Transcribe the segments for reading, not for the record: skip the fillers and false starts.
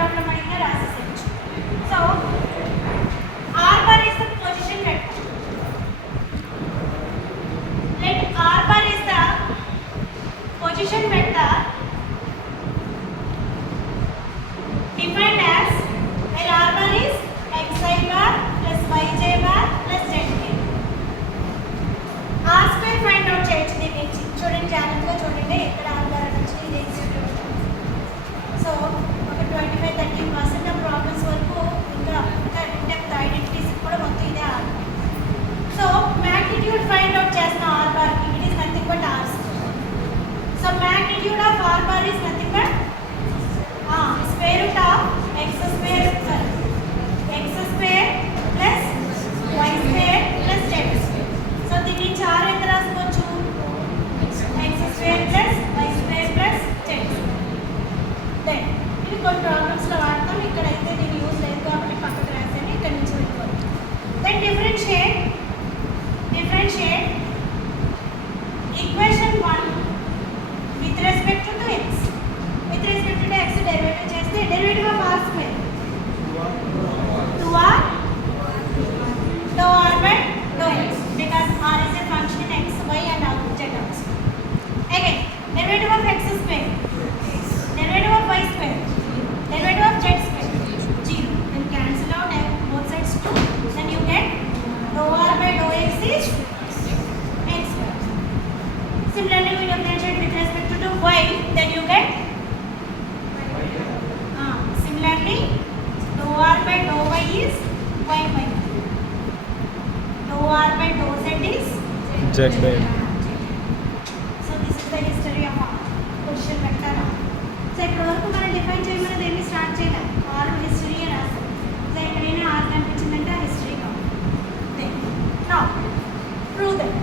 ప్రాబ్లం అడిగినా రాసేసేయచ్చు. So r bar is the position vector. Let r bar is the position vector defined as where r bar is xi bar plus yj bar plus zk. r square find out చేయొచ్చు దీని నుంచి. చూడండి జాగ్రత్తగా చూడండి ఇక్కడ r bar నుంచి ఇది సో ఒక 25-30% ఆఫ్ ప్రాబ్లమ్స్ వరకు ఇంకా ఇండెప్త్ ఐడెంటిటీస్ కూడా మొత్తం ఇదే r. So magnitude find out చేస్తాం r bar కి. It is nothing but r square. So magnitude of r bar is nothing but square root of x square plus y square plus z square. So దీని నుంచి r ఎంత రాసుకోవచ్చు? x square plus y square plus z square. Then ఇది కొన్ని ప్రాబ్లమ్స్ లో వాడతాం. ఇక్కడైతే దీని యూజ్ లేదు కాబట్టి పక్కకు రాసాను. ఇక్కడ నుంచి వెళ్ళిపోతాం. Then differentiate equation 1 with respect to x. With respect to x derivative చేస్తే derivative of r square 2r dou r by dou x because r is a function in x, y and z also. Again derivative of x square, derivative of y square, derivative of z square 0. Then cancel out both sides 2. Then you get dou r by dou x is x square. Similarly we differentiate with respect to y, then you get similarly dou r by dou y is y by dou r by dou z is z by. So this is the history of our position vector. So ఇక్కడ వరకు మనం define చేయమని దేన్ని start చేయలేం. R history రాస్తాం. So ఎక్కడైనా R కనిపించిందంటే ఆ హిస్టరీ కావాలి. Now prove that.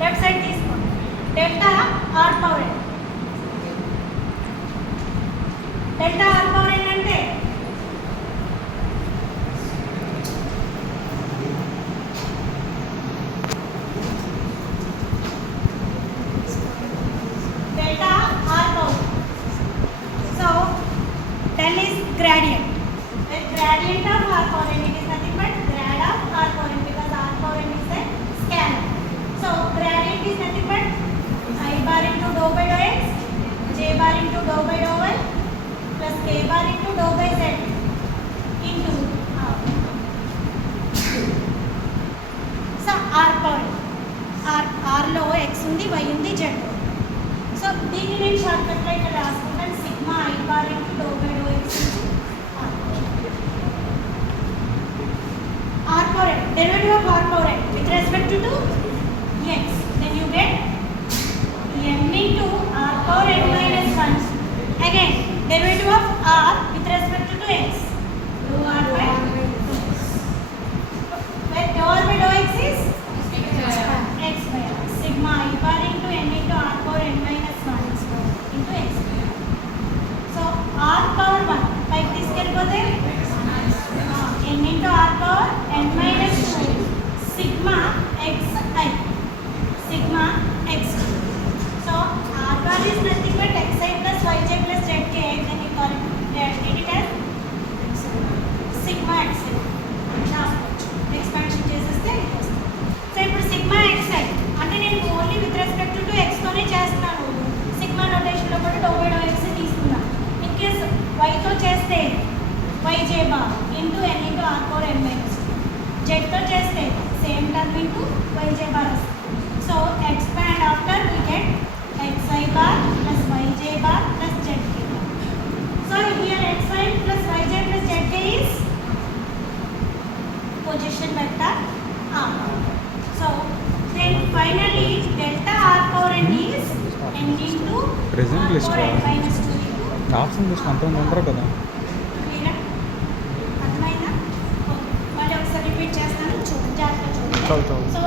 Left side తీసుకోండి. Delta R power n. Delta R power n అంటే delta r power. So del is gradient. The gradient of r power n, it is nothing but grad of r power n because r power n is a scalar. So gradient is nothing but I bar into dou by dou x, j bar into dou by dou y plus k bar into dou by z into r. So r power r లో x ఉంది, y ఉంది, z ఉంది. So దీన్ని నేను short cut లో ఇక్కడ రాసుకుంటాను. Sigma i bar into doe by doe x into r power n. Derivative of r power n with respect to x. Then you get n into r power n minus 1. Again derivative of r with respect to x. Doe r by doe r by doe x is x by r. Sigma I bar into n into r power n minus 1 into x. So r power 1 పైకి తీసుకెళ్ళిపోతే n into r power n minus 2 sigma xi sigma x. So r bar is nothing but xi plus yj plus zk. Then you call it as sigma xi. Expansion చేసేస్తే so ఇప్పుడు sigma xi అంటే నేను only with respect to x తోనే చేస్తున్నాను. Sigma నోటేషన్లో కూడా డో by డో x తీసుకున్నాను. ఇన్ కేస్ y తో చేస్తే yj bar into n into r power n minus 2. z తో చేస్తే same term into yj bar వస్తుంది. So expand after we get xi bar plus yj bar plus zk. So here xi plus yj plus zk is position vector r. So then finally delta r power n is n into Present r list power n minus 2 into option list అంతమంది ఉండరు కదా. clear? అర్థమైందా? ఓకే మళ్ళీ ఒకసారి రిపీట్ చేస్తాను. చూడండి జాగ్రత్తగా చూడండి. చాలు చాలు. సో